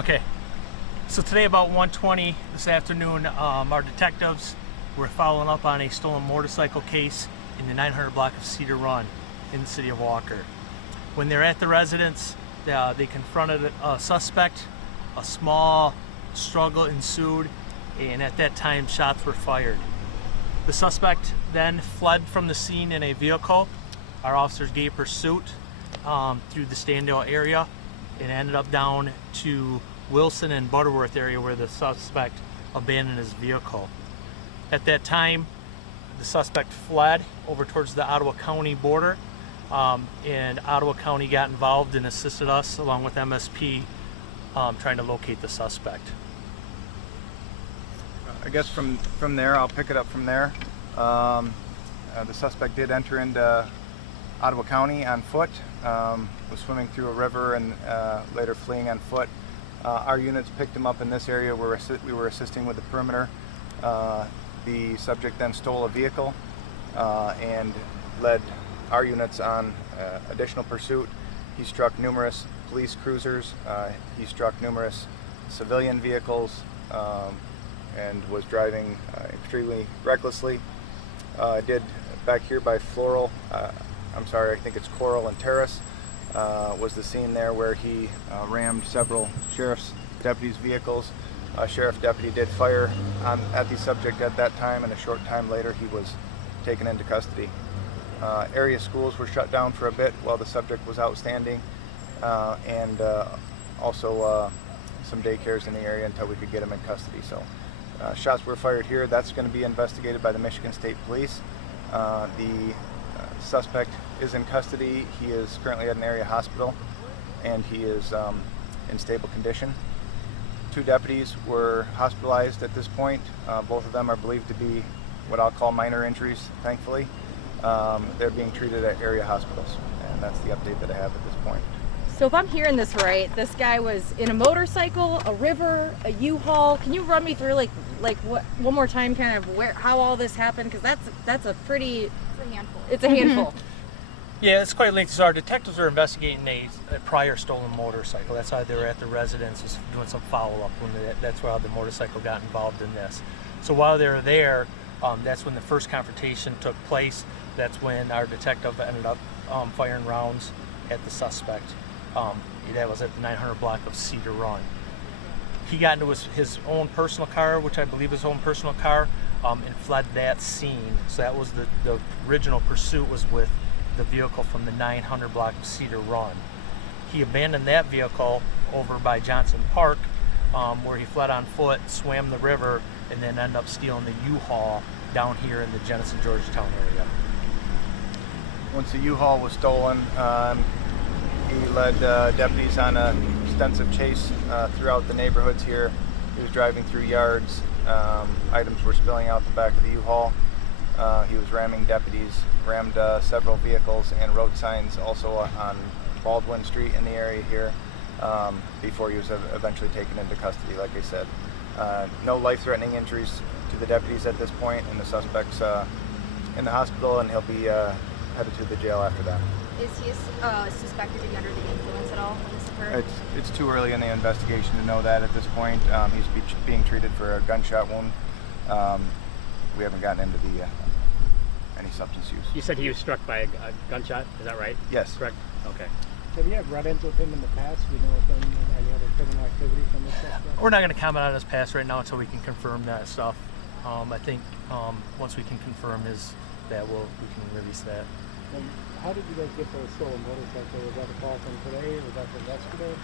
Okay, so today about 1:20 this afternoon, our detectives were following up on a stolen motorcycle case in the 900 block of Cedar Run in the city of Walker. When they're at the residence, they confronted a suspect. A small struggle ensued, and at that time shots were fired. The suspect then fled from the scene in a vehicle. Our officers gave pursuit through the Standale area and ended up down to Wilson and Butterworth area where the suspect abandoned his vehicle. At that time, the suspect fled over towards the Ottawa County border, and Ottawa County got involved and assisted us along with MSP trying to locate the suspect. I guess from there, I'll pick it up from there. The suspect did enter into Ottawa County on foot, was swimming through a river and later fleeing on foot. Our units picked him up in this area where we were assisting with the perimeter. The subject then stole a vehicle and led our units on additional pursuit. He struck numerous police cruisers, he struck numerous civilian vehicles, and was driving extremely recklessly. Did back here by Floral, I think it's Coral and Terrace, was the scene there where he rammed several sheriff's deputies' vehicles. A sheriff deputy did fire at the subject at that time, and a short time later he was taken into custody. Area schools were shut down for a bit while the subject was outstanding, and also some daycares in the area until we could get him in custody. So shots were fired here. That's going to be investigated by the Michigan State Police. The suspect is in custody. He is currently at an area hospital, and he is in stable condition. 2 deputies were hospitalized at this point. Both of them are believed to be what I'll call minor injuries, thankfully. They're being treated at area hospitals, and that's the update that I have at this point. So if I'm hearing this right, this guy was in a motorcycle, a river, a U-Haul. Can you run me through like what one more time, kind of how all this happened? Because that's a pretty. It's a handful. It's a handful. Yeah, it's quite lengthy. So our detectives were investigating a prior stolen motorcycle. That's why they were at the residence, was doing some follow-up. That's why the motorcycle got involved in this. So while they were there, that's when the first confrontation took place. That's when our detective ended up firing rounds at the suspect. That was at the 900 block of Cedar Run. He got into his own personal car, which I believe is his own personal car, and fled that scene. So that was the original pursuit was with the vehicle from the 900 block of Cedar Run. He abandoned that vehicle over by Johnson Park, where he fled on foot, swam the river, and then ended up stealing the U-Haul down here in the Georgetown area. Once the U-Haul was stolen, he led deputies on an extensive chase throughout the neighborhoods here. He was driving through yards. Items were spilling out the back of the U-Haul. He was ramming deputies, rammed several vehicles and road signs also on Baldwin Street in the area here, before he was eventually taken into custody, like I said. No life-threatening injuries to the deputies at this point, and the suspect's in the hospital, and he'll be headed to the jail after that. Is he suspected to be under the influence at all when this occurred? It's too early in the investigation to know that at this point. He's being treated for a gunshot wound. We haven't gotten into the any substance use. You said he was struck by a gunshot, is that right? Yes. Correct? Okay. Have you had run-ins with him in the past? You know, if any other criminal activity from this suspect? We're not going to comment on his past right now until we can confirm that stuff. I think once we can confirm we can release that. How did you guys get the stolen motorcycle? Was that a call from today, or was that from yesterday?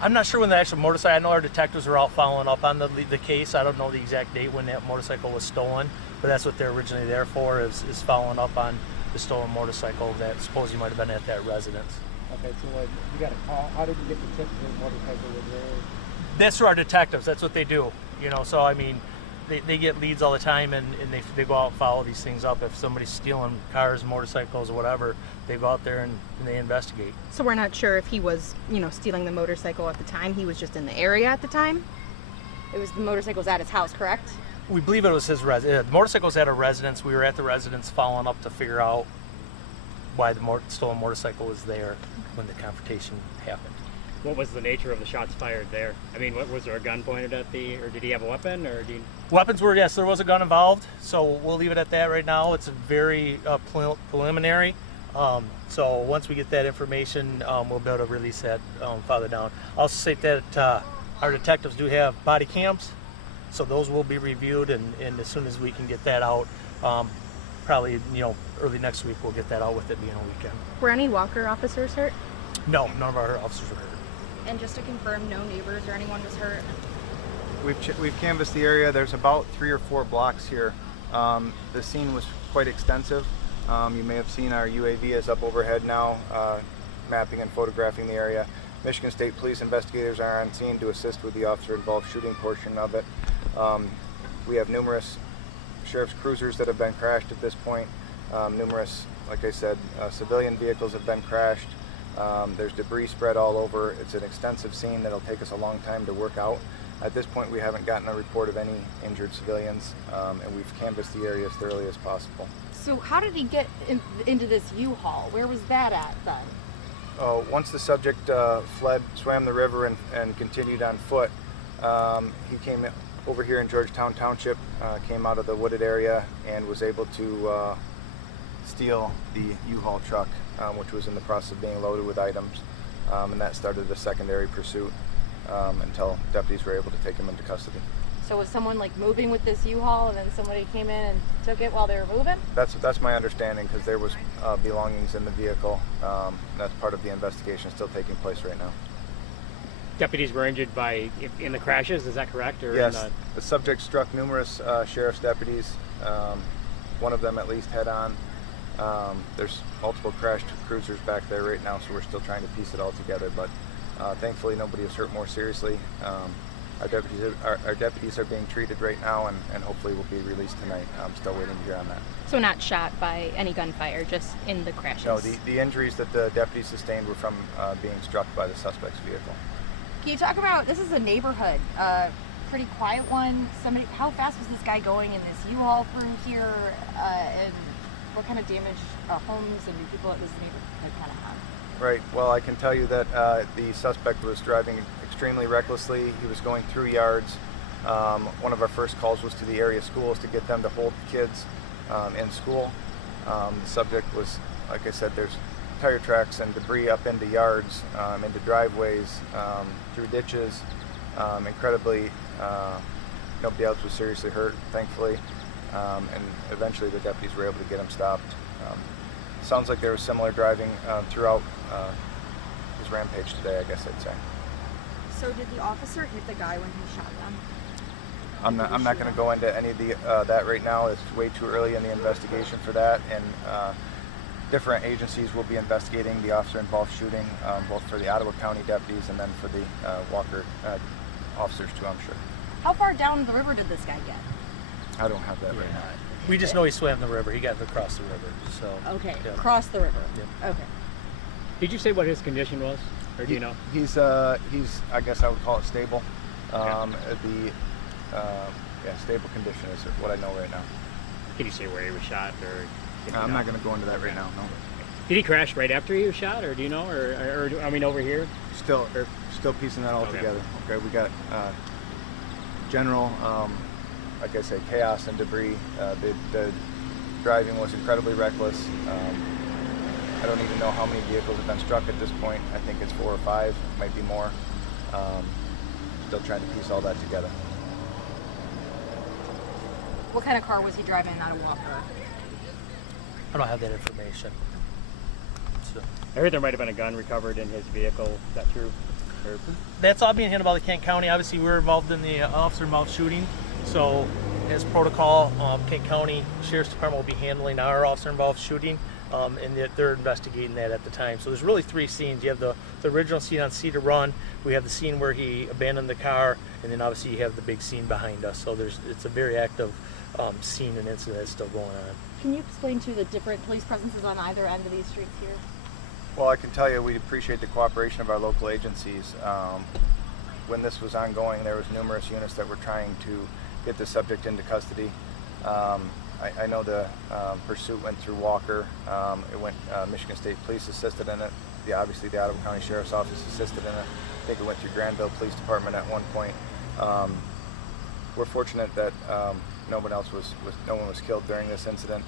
I'm not sure when the actual motorcycle. I know our detectives were out following up on the case. I don't know the exact date when that motorcycle was stolen, but that's what they're originally there for, is following up on the stolen motorcycle that supposedly might have been at that residence. Okay, so you got a call. How did you get the tip that the motorcycle was there? That's through our detectives. That's what they do. So I mean, they get leads all the time, and they go out and follow these things up. If somebody's stealing cars, motorcycles, or whatever, they go out there and they investigate. So we're not sure if he was, stealing the motorcycle at the time. He was just in the area at the time. The motorcycle was at his house, correct? We believe it was his residence. The motorcycle was at a residence. We were at the residence following up to figure out why the stolen motorcycle was there when the confrontation happened. What was the nature of the shots fired there? I mean, was there a gun pointed at or did he have a weapon, or Weapons were, yes, there was a gun involved, so we'll leave it at that right now. It's a very preliminary. So once we get that information, we'll be able to release that farther down. I'll also state that our detectives do have body cams, so those will be reviewed, and as soon as we can get that out, probably early next week we'll get that out with it being a weekend. Were any Walker officers hurt? No, none of our officers were hurt. And just to confirm, no neighbors or anyone was hurt? We've canvassed the area. There's about 3 or 4 blocks here. The scene was quite extensive. You may have seen our UAV is up overhead now, mapping and photographing the area. Michigan State Police investigators are on scene to assist with the officer-involved shooting portion of it. We have numerous sheriff's cruisers that have been crashed at this point. Numerous, like I said, civilian vehicles have been crashed. There's debris spread all over. It's an extensive scene that'll take us a long time to work out. At this point, we haven't gotten a report of any injured civilians, and we've canvassed the area as thoroughly as possible. So how did he get into this U-Haul? Where was that at then? Once the subject fled, swam the river, and continued on foot, he came over here in Georgetown Township, came out of the wooded area, and was able to steal the U-Haul truck, which was in the process of being loaded with items, and that started a secondary pursuit until deputies were able to take him into custody. So was someone like moving with this U-Haul and then somebody came in and took it while they were moving? That's my understanding, because there was belongings in the vehicle. That's part of the investigation still taking place right now. deputies were injured in the crashes? Is that correct? Or yes, the subject struck numerous sheriff's deputies. One of them at least head on. There's multiple crashed cruisers back there right now, so we're still trying to piece it all together, but thankfully nobody was hurt more seriously. Our deputies are being treated right now, and hopefully will be released tonight. I'm still waiting to hear on that. So not shot by any gunfire, just in the crashes? No, the injuries that the deputies sustained were from being struck by the suspect's vehicle. Can you talk about, this is a neighborhood, pretty quiet one. How fast was this guy going in this U-Haul through here, and what kind of damage homes and people at this neighborhood kind of have? Right. Well, I can tell you that the suspect was driving extremely recklessly. He was going through yards. One of our first calls was to the area schools to get them to hold kids in school. The subject was, like I said, there's tire tracks and debris up into yards, into driveways, through ditches. Incredibly, nobody else was seriously hurt, thankfully, and eventually the deputies were able to get him stopped. Sounds like there was similar driving throughout his rampage today, I guess I'd say. So did the officer hit the guy when he shot them? I'm not going to go into any of that right now. It's way too early in the investigation for that, and different agencies will be investigating the officer-involved shooting, both for the Ottawa County deputies and then for the Walker officers too, I'm sure. How far down the river did this guy get? I don't have that right now. We just know he swam the river. He got across the river. So Okay, yeah. across the river. Yeah. Okay. Did you say what his condition was, or do you know? He's I guess I would call it stable. Stable condition is what I know right now. Can you say where he was shot, or? I'm not going to go into that right now. No. Did he crash right after he was shot, or do you know, or I mean over here? Still piecing that all Okay. together. Okay, we got general, like I said, chaos and debris. The driving was incredibly reckless. I don't even know how many vehicles have been struck at this point. I think it's 4 or 5, might be more. Still trying to piece all that together. What kind of car was he driving, not a Walker? I don't have that information. So I heard there might have been a gun recovered in his vehicle. Is that true? Or, that's all being handled by the Kent County. Obviously, we're involved in the officer-involved shooting. So, as protocol, Kent County Sheriff's Department will be handling our officer-involved shooting, and they're investigating that at the time. So there's really 3 scenes. You have the original scene on Cedar Run. We have the scene where he abandoned the car, and then obviously you have the big scene behind us. So it's a very active scene and incident that's still going on. Can you explain to the different police presences on either end of these streets here? Well, I can tell you we appreciate the cooperation of our local agencies. When this was ongoing, there was numerous units that were trying to get the subject into custody. I know the pursuit went through Walker. It went Michigan State Police assisted in it. Obviously the Ottawa County Sheriff's Office assisted in it. think it went through Granville Police Department at one point. We're fortunate that no one was killed during this incident.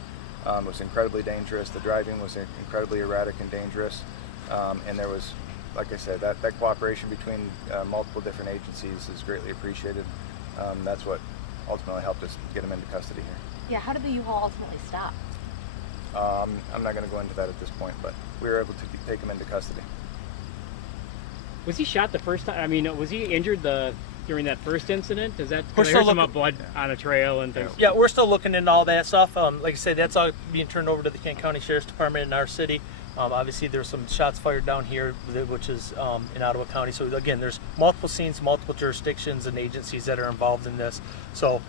It was incredibly dangerous. The driving was incredibly erratic and dangerous, and there was, like I said, that cooperation between multiple different agencies is greatly appreciated. That's what ultimately helped us get him into custody here. Yeah, how did the U-Haul ultimately stop? I'm not going to go into that at this point, but we were able to take him into custody. Was he shot the first time? I mean, was he injured during that first incident? Is that? We're I still heard some looking- blood on a trail and things. Yeah, we're still looking into all that stuff. Like I said, that's all being turned over to the Kent County Sheriff's Department in our city. Obviously, there's some shots fired down here, which is in Ottawa County. So again, there's multiple scenes, multiple jurisdictions and agencies that are involved in this. So,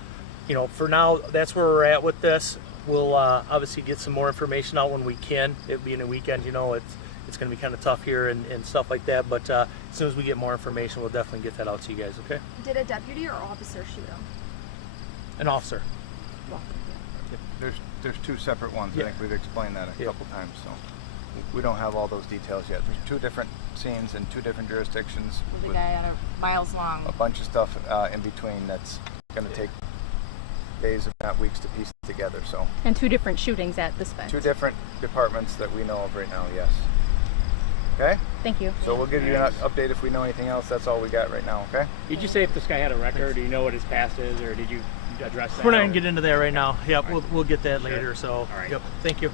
for now, that's where we're at with this. We'll obviously get some more information out when we can. It being a weekend, it's going to be kind of tough here and stuff like that. But as soon as we get more information, we'll definitely get that out to you guys. Okay? Did a deputy or officer shoot him? An officer. Well, There's two separate ones. Yeah. I think we've explained that a Yeah. couple times, so we don't have all those details yet. There's two different scenes in two different jurisdictions Was the with guy on a miles long? a bunch of stuff in between that's going to take days, if not weeks, to piece together. So And 2 different shootings at this event. two different departments that we know of right now, yes. Okay? Thank you. So we'll give you an update if we know anything else. That's all we got right now, okay? Did you say if this guy had a record? Do you know what his past is, or did you address that? We're not going to get into that right now. Yep, we'll get that later. So, All right. yep, thank you.